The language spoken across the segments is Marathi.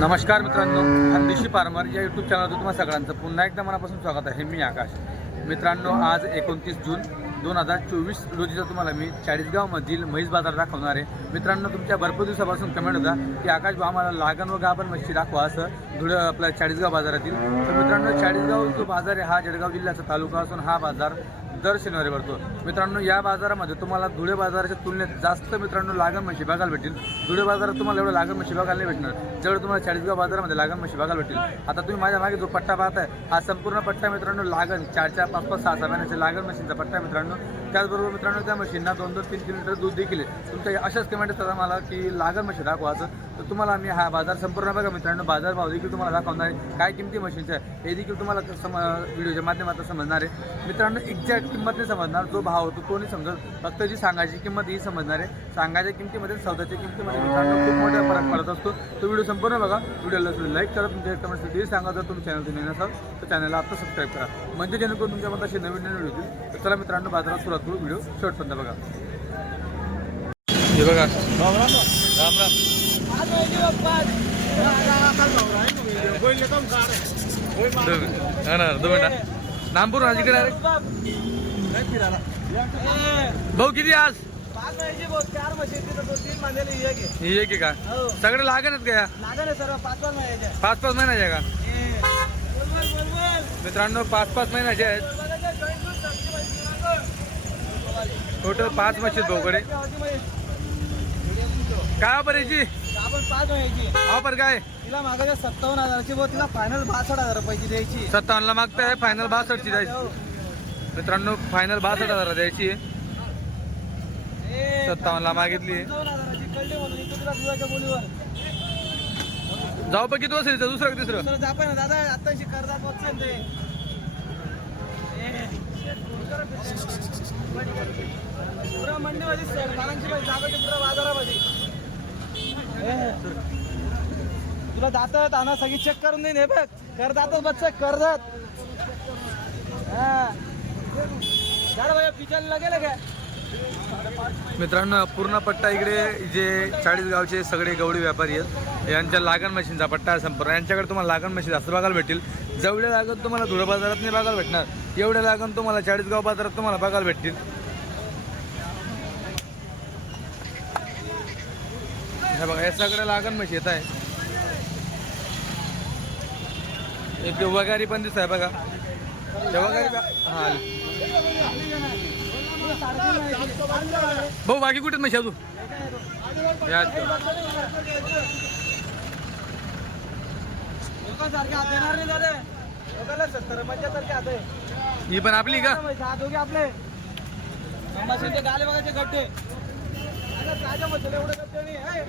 नमस्कार मित्रांनो खानदेशी फार्मर या यूट्यूब चॅनलवर तुम्हाला सगळ्यांचं पुन्हा एकदा मनापासून स्वागत आहे. मी आकाश. मित्रांनो आज एकोणतीस जून दोन हजार चोवीस रोजीचा तुम्हाला मी चाळीसगावमधील म्हैस बाजार दाखवणार आहे. मित्रांनो तुमच्या भरपूर दिवसापासून कमेंट होता की आकाश भाऊ आम्हाला लागण व गाभण म्हशी दाखवा असं धुळे आपल्या चाळीसगाव बाजारातील. तर मित्रांनो चाळीसगाव जो बाजार आहे हा जळगाव जिल्ह्याचा तालुका असून हा बाजार दर शनिवारी भरतो. मित्रांनो या बाजारामध्ये तुम्हाला धुळे बाजाराच्या तुलनेत जास्त मित्रांनो लागण म्हशी बघायला भेटेल धुळे बाजारात तुम्हाला एवढं लागण म्हशी बघायला नाही भेटणार. जेवढं तुम्हाला चाळीसगाव बाजारामध्ये लागण म्हशी बघायला भेटेल आता तुम्ही माझ्या मागे जो पट्टा पाहताय हा संपूर्ण पट्टा मित्रांनो लागण चार चार पाच पाच सहा सहा महिन्याच्या लागण म्हशींचा पट्टा मित्रांनो. त्याचबरोबर मित्रांनो त्या मशीनना दोन दोन तीन किलोमीटर दूध देखील आहे. तुमच्या अशाच कमेंट असतात मला की लागल म्हशी दाखवायचं. तर तुम्हाला आम्ही हा बाजार संपूर्ण बघा मित्रांनो बाजार भाव देखील तुम्हाला दाखवणार आहे. काय किमती मशीनच्या आहे हे देखील तुम्हाला सम व्हिडिओच्या माध्यमातून समजणार आहे. मित्रांनो एक्झॅक्ट किंमत नाही समजणार जो भाव होतो तो नाही समजत. फक्त जी सांगायची किंमत ही समजणार आहे. सांगायच्या किमतीमध्ये सौदाच्या किमतीमध्ये मित्रांनो खूप मोठा फरक पडत असतो. तो व्हिडिओ संपूर्ण बघा. व्हिडिओला लाईक करा तुमच्या कमेंट्स सांगा. जर तुम्ही चॅनल तुम्ही नसाल तर चॅनलला आता सबस्क्राईब करा. म्हणजे जेणेकरून तुमच्या मत नवीन नवीन व्हिडिओ येतील. तर चला मित्रांनो बाजारात सुरुवात करू व्हिडिओ शेवटपर्यंत बघा. हे बघा. राम राम. मिनिटं नामपूर भाऊ किती आज? आहे का? सगळे लागण आहेत का या? पाच पाच महिन्याचे का? मित्रांनो पाच पाच महिन्याचे आहेत. टोटल पाच आहेत भाऊकडे काय ऑफर याची? ऑफर काय? तिला मागायच्या सत्तावन्न हजाराची व तिला फायनल बासष्ट हजार रुपयाची द्यायची. सत्तावन्नला मागताय फायनल बासष्टची द्यायची. मित्रांनो फायनल बासष्ट हजार द्यायची. आहे. सत्तावन्नला मागितली. जाऊ पण किती वर्ष दुसरं का तिसरं? तर जापाय ना दादा आत्ताशी कर्जात वचन ते. पुरा मंडीमध्ये बालांची जागाची पुरा बाजारामध्ये. तुला दातात आणा सगळी चेक करून देईन हे बघ. करदातच बच्चा बस हा. झाड भाई पिचायला लागेल काय मित्रांनो पूर्ण पट्टा इकडे जे चाळीस गावचे सगळे गवडी व्यापारी आहेत यांच्या लागण मशीनचा पट्टा आहे संपूर्ण यांच्याकडे तुम्हाला लागण मशीन जास्त बघायला भेटेल. जेवढ्या लागत तुम्हाला धुळे बाजारात नाही बघायला भेटणार. एवढ्या लागत तुम्हाला चाळीसगाव बाजारात तुम्हाला बघायला भेटतील. हे बघा हे सगळे लागण मग शेत आहे. एक वगारी पण दिसत आहे बघा. वगारी हा. भाऊ बाकी कुठे नाही अजून या लोकांसारखे हात देणार नाही दादा. लोकांना सत्तर पंच्याहत्तरचे हात आहे. ही पण आपली का? हात आपले? मशीनचे गाले बघायचे गड्डे आता ताज्या मशीन एवढे गड्डे नाही.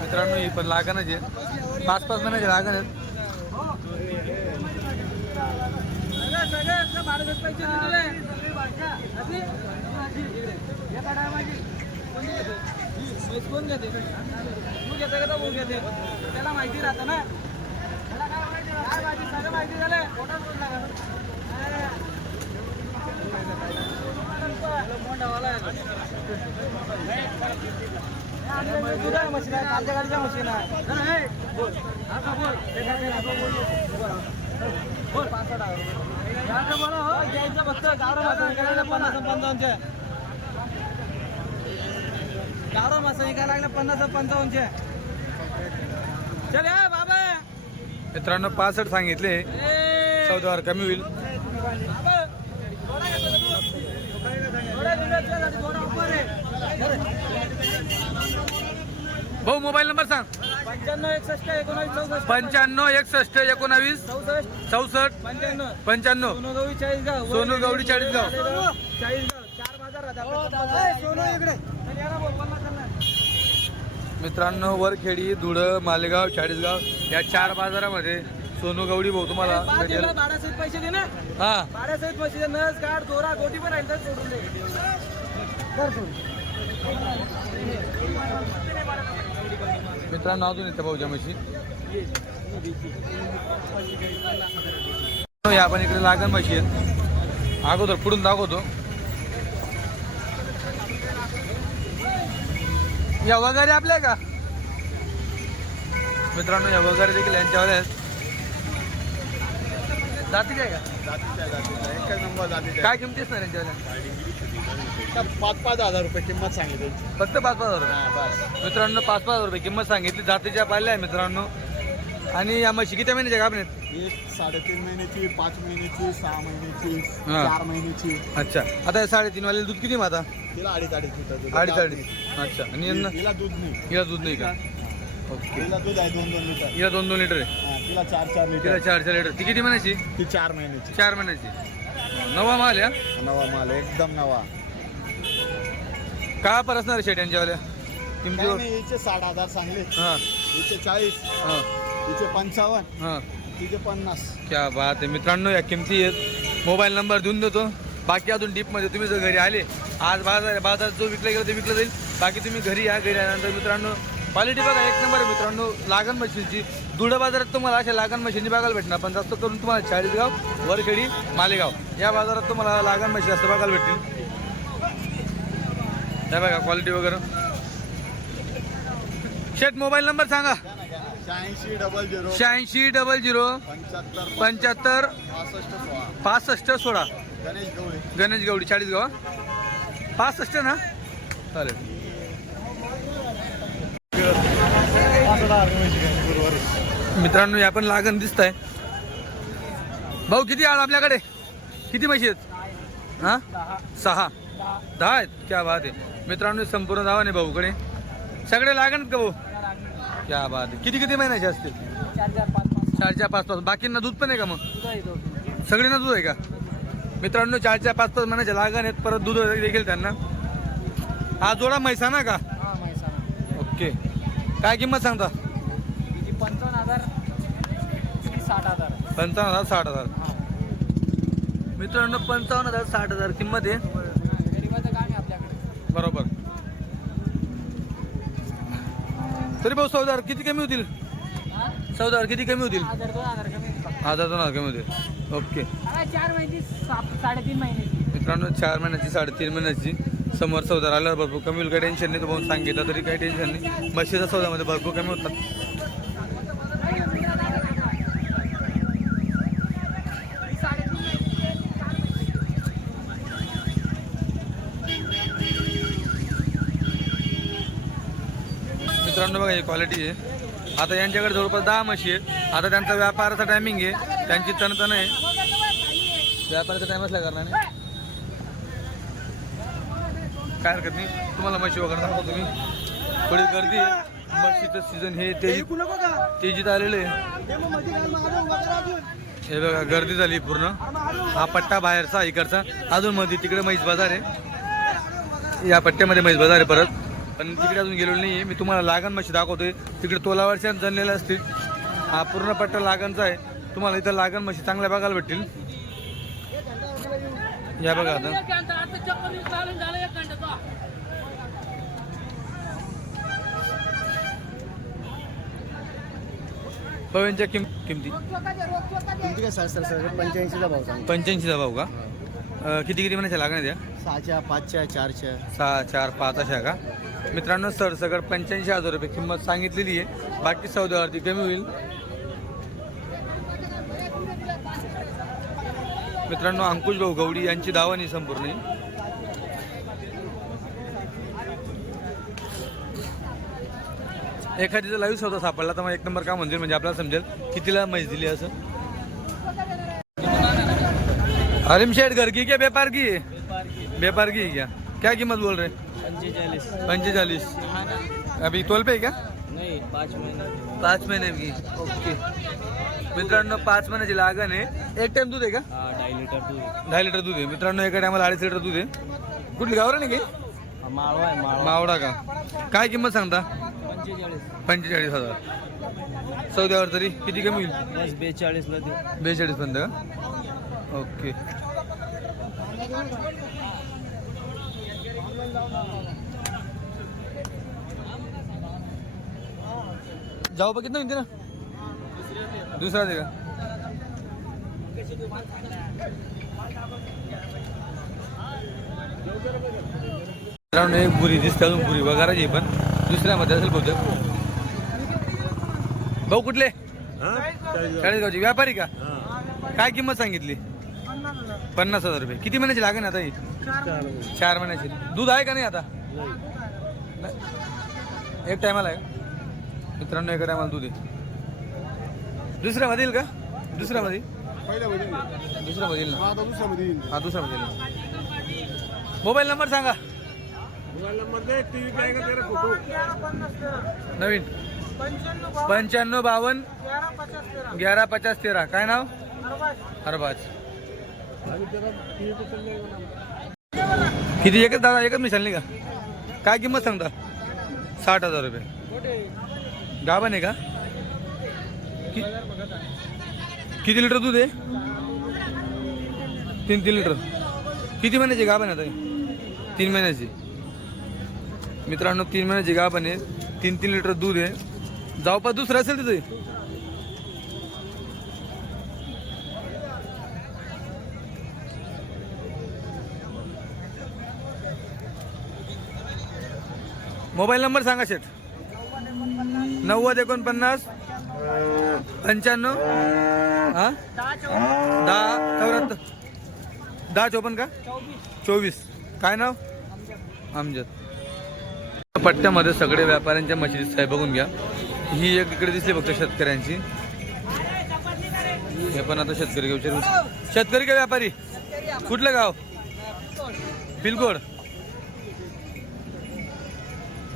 मित्रांनो ही पण लागणच आहे. पाच पाच महिन्याचे लागण आहेत कोण घेते? तू घेते का तो घेते? त्याला माहिती राहतं ना. त्याला काय माहिती? काय माहिती? सगळं माहिती झालं. हे आमच्या दुधाच्या मशीन आहे. कालच्या गाडीच्या मशीन आहे हे, बोल हा. बोल बोलू. याचं बोला हो. घ्यायचं फक्त गावरा मासा विकायला पन्नास आणि पंचावन्नचे गावरा मासा विकायला लागले पन्नास आणि पंचावन्नचे. चल या बाबा. मित्रांनो पासष्ट सांगितले. चौदावर कमी होईल. बाबा, थोडा? थोडा थोडा. भाऊ मोबाईल नंबर सांग. पंच्याण्णव एकसष्ट एकोणावीस चौसष्ट. पंच्याण्णव एकसष्ट एकोणावीस. चौसष्ट. चौसष्ट. पंच्याण्णव. पंच्याण्णव. सोनू गवळी चाळीसगाव. सोनू गवळी चाळीसगाव. चाळीसगाव. चार बाजार राहतात सोनू इकडे. बोल, पन्नास. मित्रांनो वरखेडी धुळं मालेगाव चाळीसगाव या चार बाजारामध्ये सोनू गवडी भाऊ तुम्हाला भेटेल. पैसे दे ना. हा. भाड्यासहित पैसे दे नस काढ दोरा गोटी पण राहील तर सोडून दे. कर सोड. मित्रांनो अजून येतं भाऊच्या म्हशी या आपण इकडे लागण म्हशी आहेत. अगोदर पुढून दाखवतो. या वगैरे आपल्या आहे का? मित्रांनो या वगैरे देखील यांच्यावर आहेत. जाती काय का? एकच नंबर काय किमती असणार यांच्यावर? पाच पाच हजार रुपये किंमत सांगितली फक्त पाच पाच हजार रुपये. हा बस मित्रांनो पाच पाच हजार रुपये किंमत सांगितली. जातीच्या पाहिल्या आहे मित्रांनो. आणि या म्हशी किती महिन्याच्या का आहेत एक साडेतीन महिन्याची पाच महिन्याची सहा महिन्याची हा. चार महिन्याची. अच्छा. आता हे साडेतीन वाले दूध किती मग आता? तिला अडीच अडीच लिटर दूध अडीच आहे. अडीच अच्छा. आणि यांना? तिला दूध नाही. हिला दूध नाही का? ओके. तिला दूध आहे दोन दोन लिटर. हिला दोन दोन लिटर आहे? हा, तिला चार चार तिला लिटर चार चार लिटर. ती किती महिन्याची? ती चार महिन्याची. चार महिन्याची. नवा माल या नवा माल एकदम नवा. काय पर असणार शेट यांच्यावाल्या? काय किमतीवर नाही हिचे साठ हजार सांगले. हां. हिचे चाळीस. हां. हिचे पंचावन्न. हां. तिचे पन्नास. क्या बात आहे. मित्रांनो या किमती आहेत. मोबाईल नंबर देऊन देतो. बाकी अजून डीपमध्ये तुम्ही जर घरी आले आज बाजार बाजार जो विकला गेला ते विकलं जाईल. बाकी तुम्ही घरी या घरी आल्यानंतर मित्रांनो क्वालिटी बघा एक नंबर आहे मित्रांनो लागण मशीनची. धुळं बाजारात तुम्हाला अशा लागण मशीनची बघायला भेटणार. पण जास्त करून तुम्हाला चाळीसगाव वरखेडी मालेगाव या बाजारात तुम्हाला लागण मशीन जास्त बघायला भेटतील. त्या बघा क्वालिटी वगैरे. शेट मोबाईल नंबर सांगा. शहाऐंशी डबल झिरो शहाऐंशी डबल झिरो पंच्याहत्तर. पासष्ट सोळा. गणेश गवळे. गणेश गवडी चाळीस गाव पासष्ट ना? चालेल. मित्रांनो या पण लागण दिसत आहे भाऊ किती आज आपल्याकडे? किती म्हशी आहेत? हा? सहा. दहा आहेत? क्या बात आहे. मित्रांनो संपूर्ण धावा नाही भाऊकडे. सगळे लागण का भाऊ? क्या बात आहे. किती किती महिन्याचे असतील? चार चार पाच पाच. चार चार पाच पाच. बाकींना दूध पण आहे का मग? सगळ्यांना दूध आहे का? मित्रांनो चार चार पाच पाच महिन्याच्या लागण आहेत परत दूध देखील त्यांना. हा जोडा म्हैसाना का? हा ओके. काय किंमत सांगता? पंचावन्न हजार साठ हजार. पंचावन्न हजार साठ हजार. हा. मित्रांनो पंचावन्न हजार साठ हजार किंमत आहे. बरोबर. तरी भाऊ चौदा किती कमी होतील? चौदा किती कमी होतील. हजार दोन हजार कमी होतील. ओके. चार महिन्याची सा- साडेतीन महिन्याची मित्रांनो चार महिन्याची साडेतीन महिन्याची. समोर सौदा आल्यावर भरपूर कमी होईल. काही टेन्शन नाही तो भाऊ सांगितलं तरी काही टेन्शन नाही. म्हशीच्या सौद्यामध्ये भरपूर कमी होतात. मित्रांनो बघा ही क्वालिटी आहे. आता यांच्याकडे जवळपास दहा म्हशी आहे आता त्यांचा व्यापाराचा टायमिंग आहे. त्यांची तणतण आहे. व्यापाराचा टाइम असल्या कारणाने. काय हरकत नाही. तुम्हाला म्हशी वगैरे दाखवतो तुम्ही थोडी गर्दी आहे. म्हशीचं सीझन हे तेजीत तेजीत आलेलं आहे. हे बघा गर्दी झाली पूर्ण. हा पट्टा बाहेरचा इकडचा. अजून मध्ये तिकडे म्हैस बाजार आहे. या पट्ट्यामध्ये म्हैस बाजार आहे परत. पण तिकडे अजून गेलेलो नाही आहे मी तुम्हाला लागण म्हशी दाखवतोय. तिकडे तोलावरच्या जनलेल्या असतील. हा पूर्ण पट्टा लागणचा आहे. तुम्हाला इथं लागण म्हशी चांगल्या बघायला भेटतील. या बघा आता. पवनच्या किम किमती? सर सर सर पंच्याऐंशीचा भाव पंच्याऐंशीचा भाऊ का? किती किती महिन्याच्या लागणार द्या सहाच्या पाचच्या चारच्या. सहा चार पाच अशा का? मित्रांनो सरसकट पंच्याऐंशी हजार रुपये किंमत सांगितलेली आहे. बाकी चौदावरती कमी होईल. मित्रांनो अंकुश भाऊ गवडी यांची दावानी संपूर्ण. आहे. एखादीचा लाईव्ह सौदा सापडला तर मग एक नंबर का म्हणजे म्हणजे आपल्याला समजेल कितीला म्हैस दिली असं. हरीम शेठ घर की क्या व्यापार की? व्यापार की क्या? क्या कीमत बोल रहे? पंचेचाळीस. अभी तोल पे है क्या? नाही पाच महिने. पाच महिने की ओके. मित्रांनो पाच महिन्याची लागण आहे. एक टाइम दूध आहे का? ढाई लिटर दूध दहा लिटर दूध आहे. मित्रांनो एका टायमाला अडीच लिटर दूध आहे. कुठली गावरा नाही की माळवा आहे माळवा. मावडा का? काय किंमत सांगता? पंचेचाळीस. पंचेचाळीस हजार. चौद्यावर तरी किती कमी होईल? बस बेचाळीसला बेचाळीस पर्यंत का? ओके. जाऊ बघितलं ना ना? दुसरा दे का? एक बुरी दिसते अजून बुरी वगैरे पण. दुसऱ्यामध्ये असेल बहुतेक. भाऊ कुठले? चाळीसगावचे. व्यापारी का? काय किंमत सांगितली? पन्नास हजार रुपये. किती महिन्याची लागेल आता ही? चार महिन्याची. दूध आहे का नाही आता. एक टायमाला आहे मित्रांनो एका टायमाला दूध आहे. दुसऱ्यामध्ये येईल का ना? आता दुसऱ्यामध्ये येईल. हा दुसऱ्यामध्ये येईल ना. मोबाईल नंबर सांगा. मोबाईल नंबर दे टी व्ही काय का तेरा फोटो. नवीन. पंच्याण्णव बावन्न ग्यारा पचास तेरा. काय नाव? हरबाज. किती? एकच दादा एकच मिशाल नाही का? काय किंमत सांगता? साठ हजार रुपये. गाभण आहे का? कि- किती लिटर दूध आहे? तीन तीन लिटर. किती महिन्याची गाभण आहे आता तीन महिन्याची. मित्रांनो तीन महिन्याची गाभण आहे. तीन तीन लिटर दूध आहे. जाऊ पा दुसरं असेल तिथे. मोबाईल नंबर सांगा शेठ. नव्वद एकोणपन्नास पंच्याण्णव? हा? दहा चौऱ्याहत्तर. दहा चोपन्न का? चोवीस. काय नाव? आमजद पट्ट्यामध्ये सगळे व्यापाऱ्यांच्या मशिदी साहेब बघून घ्या. ही एक इकडे दिसली फक्त शेतकऱ्यांची. हे पण आता शेतकरी विचारू शेतकरी का व्यापारी? कुठलं गाव? पिलकोड.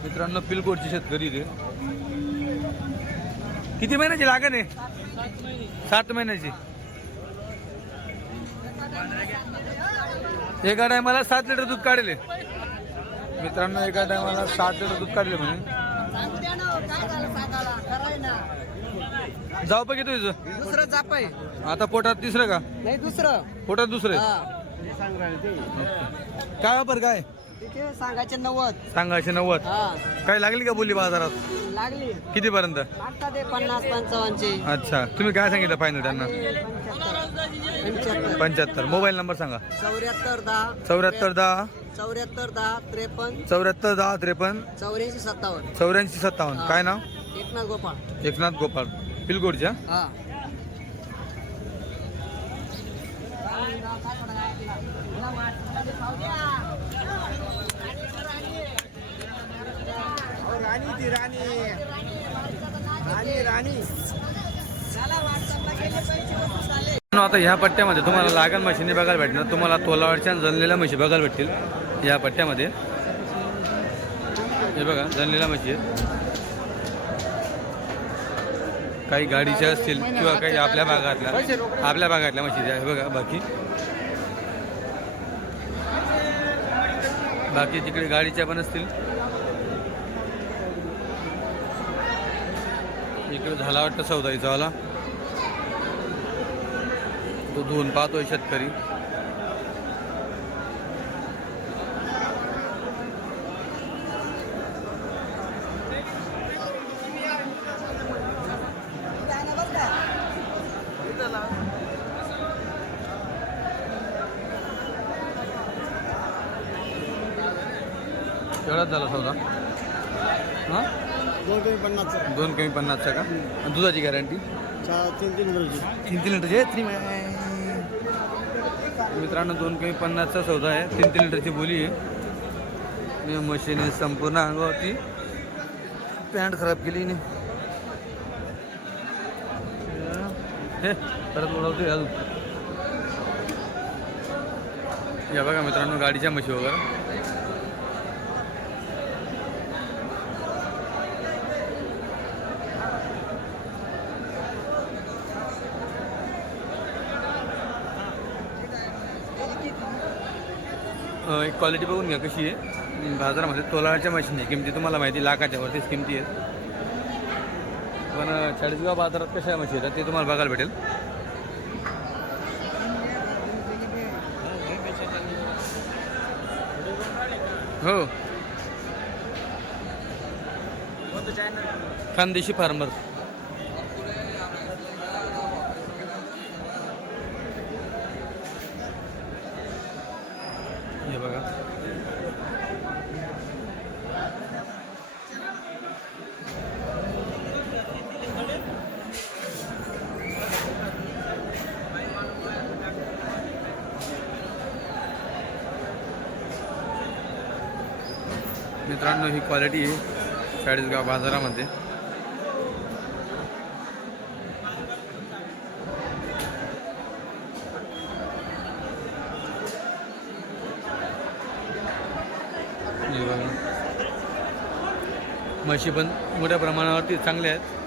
मित्रांनो पिलकोडची शेतकरी इथे. किती महिन्याची लागण आहे? सात महिन्याची. एका टायमाला सात लिटर दूध काढले. मित्रांनो एका टायमाला सात लिटर दूध काढले म्हणे. जाऊ घेतो तुझं? दुसरं जाप आता पोटात तिसरं का? नाही दुसरं. पोटात दुसरं आहे? काय वापर काय? तिथे सांगायचे नव्वद. सांगायचे नव्वद. हा. काय लागली का बोली बाजारात? लागली. किती पर्यंत ते पन्नास पंचावन्नचे. अच्छा. तुम्ही काय सांगितलं फायनल त्यांना? पंच्याहत्तर. पंच्याहत्तर. मोबाईल नंबर सांगा. चौऱ्याहत्तर दहा. चौऱ्याहत्तर दहा. चौऱ्याहत्तर दहा त्रेपन्न. चौऱ्याहत्तर दहा त्रेपन्न. चौऱ्याऐंशी सत्तावन्न. चौऱ्याऐंशी सत्तावन्न. काय नाव? एकनाथ गोपाळ. एकनाथ गोपाळ. पिलकोडच्या हा. राणी ती राणी. राणी राणी. आता ह्या पट्ट्यामध्ये तुम्हाला लागण मशीनी बघायला भेटणार. तुम्हाला तोलावरच्या जनलेल्या म्हशी बघायला भेटतील. या पट्ट्यामध्ये. हे बघा जनलेल्या म्हशी आहेत. काही गाडीच्या असतील किंवा काही आपल्या भागातल्या आपल्या भागातल्या म्हशी हे बघा बाकी. बाकी तिकडे गाडीच्या पण असतील. इकडे झाला वाटतं सौदा वाला तो धुवून पाहतोय शेतकरी एवढाच झाला सौदा हां दोन कमी पन्नास दोन कमी पन्नासचा का? आणि दुधाची गॅरंटी तीन तीन रोजी तीन तीन लिटरची थ्री मित्रांनो दोन कमी पन्नासचा सौदा आहे. तीन तीन लिटरची बोली आहे. मशीने संपूर्ण अंगावरती पॅन्ट खराब केली ने हे परत ओढवते अजून. या बघा मित्रांनो गाडीच्या म्हशी वगैरे. एक क्वालिटी बघून घ्या कशी आहे. बाजारामध्ये तोलाच्या मशीनची किमती तुम्हाला माहिती लाखाच्या वरतीच किमती आहेत. पण चाळीसगाव बाजारात कशा मशी येतात ते तुम्हाला बघायला भेटेल. हो. खानदेशी फार्मर हे बघा मित्रांनो ही क्वालिटी आहे चाळीसगाव बाजारामध्ये. म्हशी पण मोठ्या प्रमाणावरती चांगल्या आहेत.